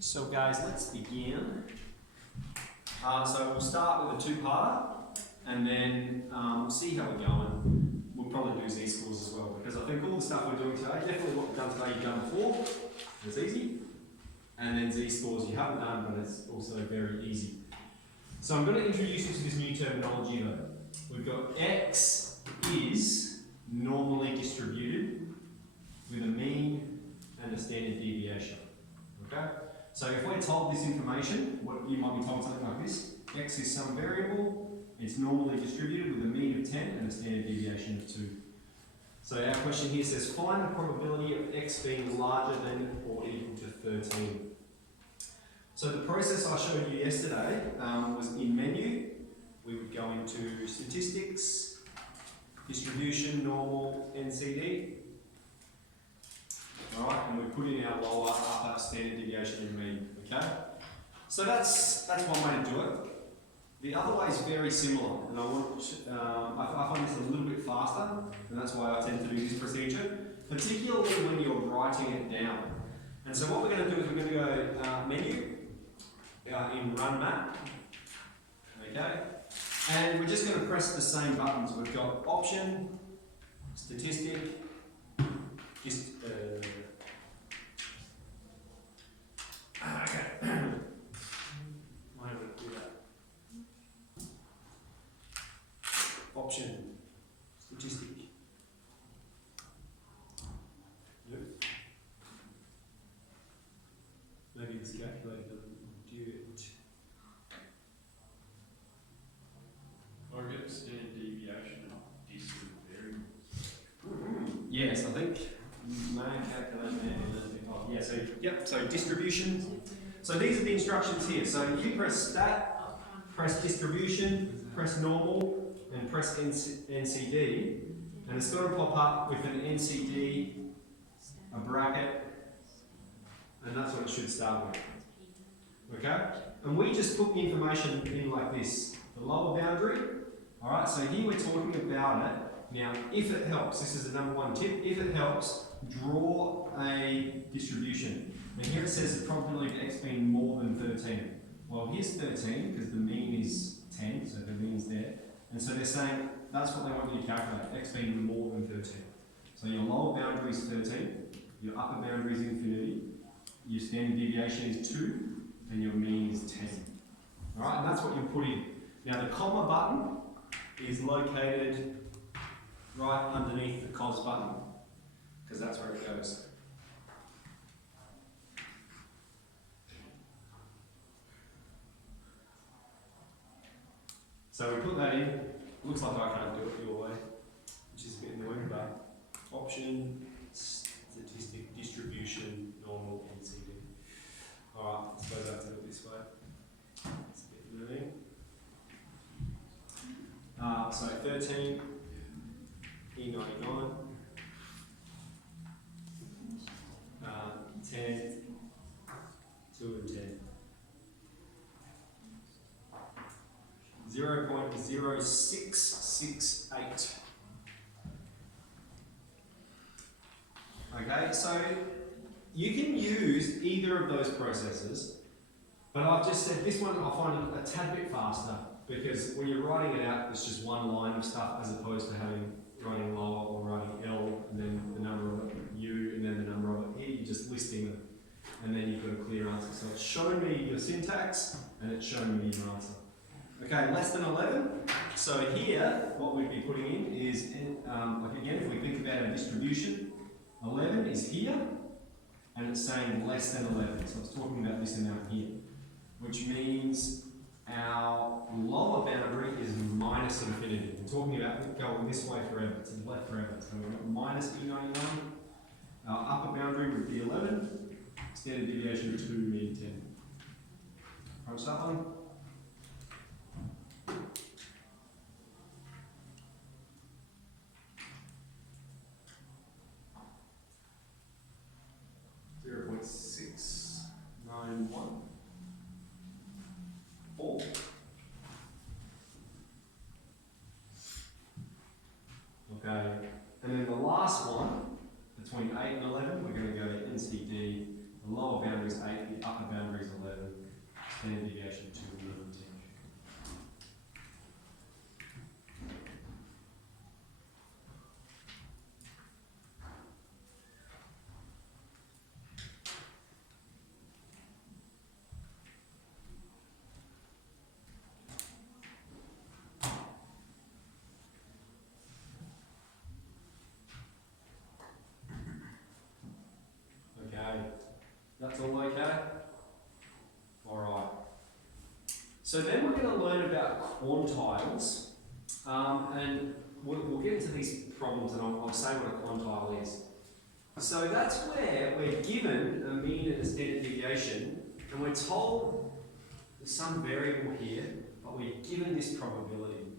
So guys, let's begin. So we'll start with a two-parter, and then we'll see how we're going. We'll probably do Z-scores as well, because I think all the stuff we're doing today, definitely what we've done today, you've done before, it's easy. And then Z-scores you haven't done, but it's also very easy. So I'm going to introduce you to this new terminology though. We've got X is normally distributed with a mean and a standard deviation. Okay? So if we're told this information, what you might be told something like this: X is some variable, it's normally distributed with a mean of 10 and a standard deviation of 2. So our question here says, find the probability of X being larger than or equal to 13. So the process I showed you yesterday was in menu. We would go into statistics, distribution, normal, NCD. Alright, and we put in our lower, upper, standard deviation and mean. Okay? So that's one way to do it. The other way is very similar, and I find this a little bit faster, and that's why I tend to do this procedure, particularly when you're writing it down. And so what we're going to do is we're going to go menu, in run map, okay? And we're just going to press the same buttons. We've got option, statistic, okay. Why don't we do that? Option, statistic. Yep. Maybe this calculator doesn't do it. Or get standard deviation of decent variables. Yes, I think main calculator and yeah, so yep, so distribution. So these are the instructions here. So you press stat, press distribution, press normal, and press NCD, and it's going to pop up with an NCD, a bracket, and that's what it should start with. Okay? And we just put the information in like this. The lower boundary. Alright, so here we're talking about it. Now, if it helps, this is the number one tip, if it helps, draw a distribution. And here it says the probability of X being more than 13. Well, here's 13 because the mean is 10, so the mean's there. And so they're saying that's what they want you to calculate, X being more than 13. So your lower boundary is 13, your upper boundary is infinity, your standard deviation is 2, and your mean is 10. Alright, and that's what you put in. Now the comma button is located right underneath the cos button, because that's where it goes. So we put that in. Looks like I can't do it your way, which is a bit annoying, but option, statistic, distribution, normal, NCD. Alright, I suppose I have to do it this way. It's a bit annoying. So 13, E99, 10, 2 and 10. 0.0668. Okay, so you can use either of those processes, but I've just said this one I find it a tad bit faster, because when you're writing it out, it's just one line of stuff as opposed to writing lower or writing L and then the number of it, U and then the number of it. Here you're just listing them, and then you've got a clear answer. So it's showing me your syntax and it's showing me your answer. Okay, less than 11. So here, what we'd be putting in is, like again, if we think about our distribution, 11 is here, and it's saying less than 11. So it's talking about this amount here, which means our lower boundary is minus infinity. We're talking about going this way forever, to the left forever. So we've got minus E99. Our upper boundary would be 11, standard deviation of 2, mean 10. Press that one. Okay, and then the last one, between 8 and 11, we're going to go NCD. The lower boundary is 8, the upper boundary standard deviation to the mean. Okay, that's all okay? Alright. So then we're going to learn about quantiles, and we'll get into these problems and I'll say what a quantile is. So that's where we're given a mean and a standard deviation, and we're told there's some variable here, but we're given this probability.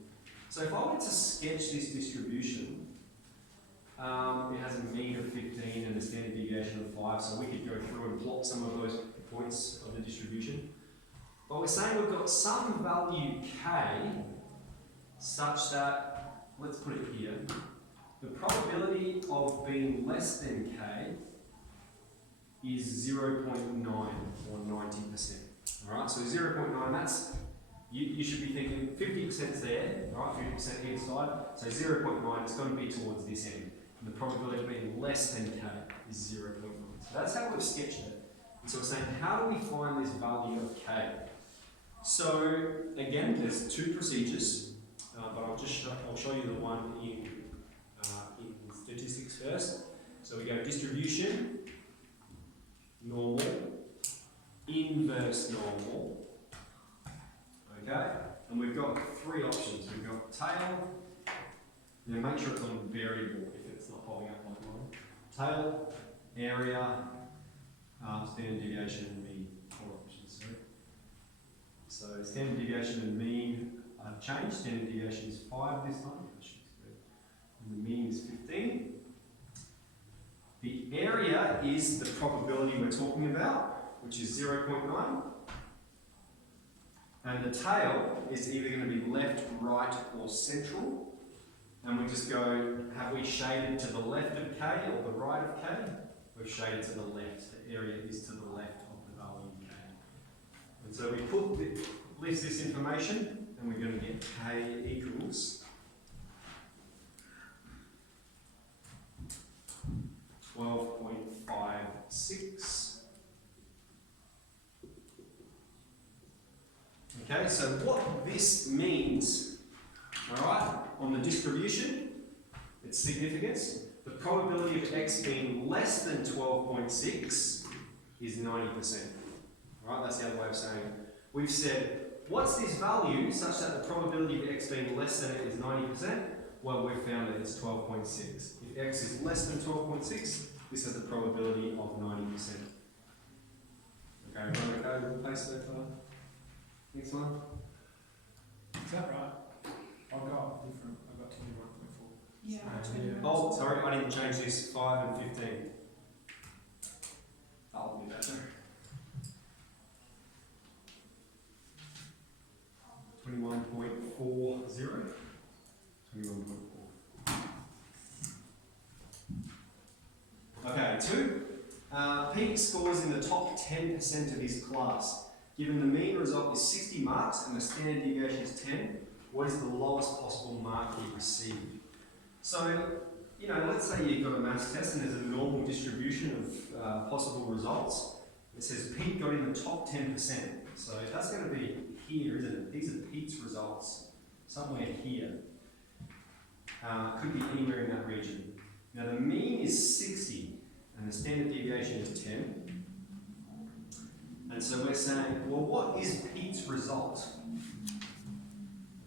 So if I were to sketch this distribution, it has a mean of 15 and a standard deviation of 5, so we could go through and plot some of those points of the distribution. But we're saying we've got some value k such that, let's put it here, the probability of being less than k is 0.9 or 90%. Alright, so 0.9, that's, you should be thinking 50% is there, alright, 50% either side, so 0.9 is going to be towards this end. And the probability of being less than k is 0.9. So that's how we've sketched it. And so we're saying, how do we find this value of k? So again, there's two procedures, but I'll show you the one in statistics first. So we go distribution, normal, inverse normal. Okay, and we've got three options. We've got tail. Now make sure it's on variable if it's not popping up like mine. Tail, area, standard deviation, and mean. Four options. So standard deviation and mean changed. Standard deviation is 5 this time. And the mean is 15. The area is the probability we're talking about, which is 0.9. And the tail is either going to be left, right, or central. And we just go, have we shaded to the left of k or the right of k? We've shaded to the left. The area is to the left of the value k. And so we list this information, and we're going to get k equals 12.56. Okay, so what this means, alright, on the distribution, its significance, the probability of x being less than 12.6 is 90%. Alright, that's the other way of saying it. We've said, what's this value such that the probability of x being less than it is 90%? Well, we've found that it's 12.6. If x is less than 12.6, this has the probability of 90%. Okay, okay, we'll paste that far. Next one. Is that right? I've got different. I've got 21.4. Yeah. Oh, sorry, I didn't change this. 5 and 15. I'll do that there. 21.40. 21.4. Okay, 2. Pete scores in the top 10% of his class. Given the mean result is 60 marks and the standard deviation is 10, what is the lowest possible mark he received? So, you know, let's say you've got a maths test and there's a normal distribution of possible results. It says Pete got in the top 10%. So that's going to be here, isn't it? These are Pete's results, somewhere here. Could be anywhere in that region. Now the mean is 60 and the standard deviation is 10. And so we're saying, well, what is Pete's result?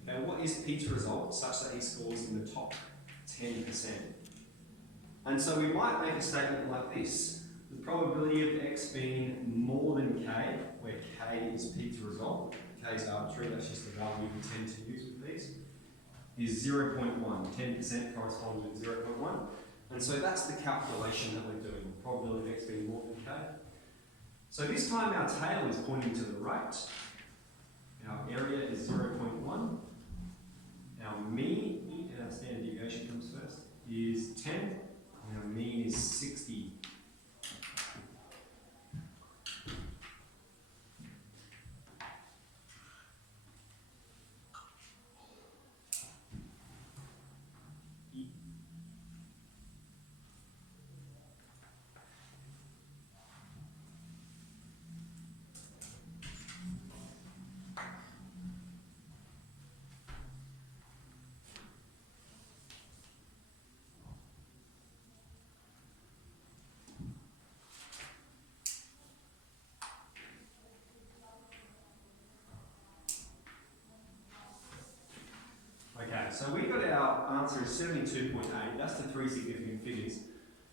Okay, what is Pete's result such that he scores in the top 10%? And so we might make a statement like this. The probability of x being more than k, where k is Pete's result, k is arbitrary, that's just the value we tend to use with these, is 0.1. 10% corresponds with 0.1. And so that's the calculation that we're doing. The probability of x being more than k. So this time our tail is pointing to the right. Our area is 0.1. Our mean, our standard deviation comes first, is 10. And our mean is 60. answer is 72.8. That's the three significant figures.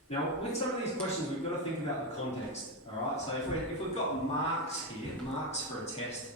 Now, with some of these questions, we've got to think about the context, all right? So if we've got marks here, marks for a test,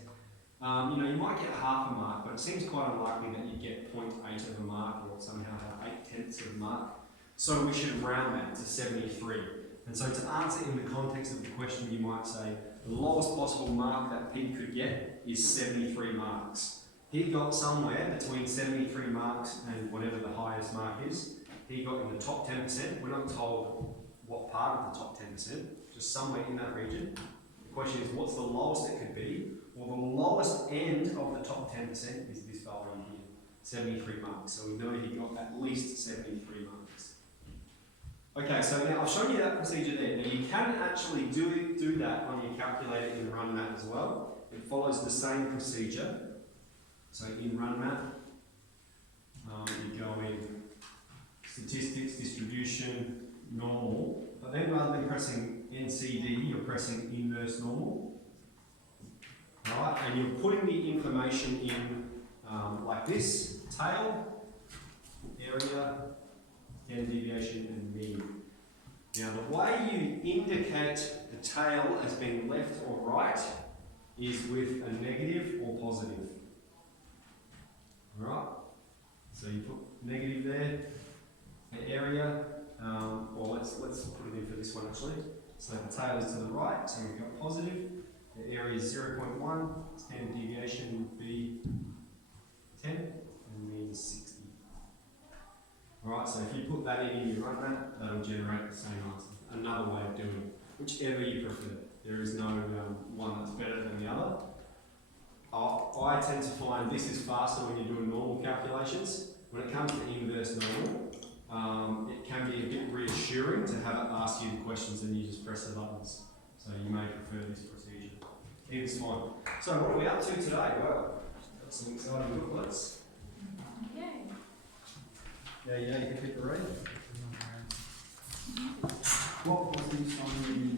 you know, you might get half a mark, but it seems quite unlikely that you get 0.8 of a mark or somehow have 8/10 of a mark. So we should round that to 73. And so to answer in the context of the question, you might say the lowest possible mark that Pete could get is 73 marks. He got somewhere between 73 marks and whatever the highest mark is. He got in the top 10%. We're not told what part of the top 10%, just somewhere in that region. The question is, what's the lowest it could be? Well, the lowest end of the top 10% is this value here, 73 marks. So we know he got at least 73 marks. Okay, so now I've shown you that procedure there. Now you can actually do that on your calculator in RunMat as well. It follows the same procedure. So in RunMat, you go in statistics, distribution, normal, but then rather than pressing NCD, you're pressing inverse normal. Alright, and you're putting the information in like this, tail, area, standard deviation, and mean. Now the way you indicate the tail as being left or right is with a negative or positive. Alright, so you put negative there, the area, well let's put it in for this one actually. So the tail is to the right, so we've got positive, the area is 0.1, standard deviation would be 10, and mean is 60. Alright, so if you put that in your RunMat, that'll generate the same answer. Another way of doing it, whichever you prefer. There is no one that's better than the other. I tend to find this is faster when you're doing normal calculations. When it comes to inverse normal, it can be a bit reassuring to have it ask you the questions and you just press the buttons. So you may prefer this procedure. Either's fine. So what are we up to today? Well, got some exciting booklets. Yeah, you can pick the read. What was the summary?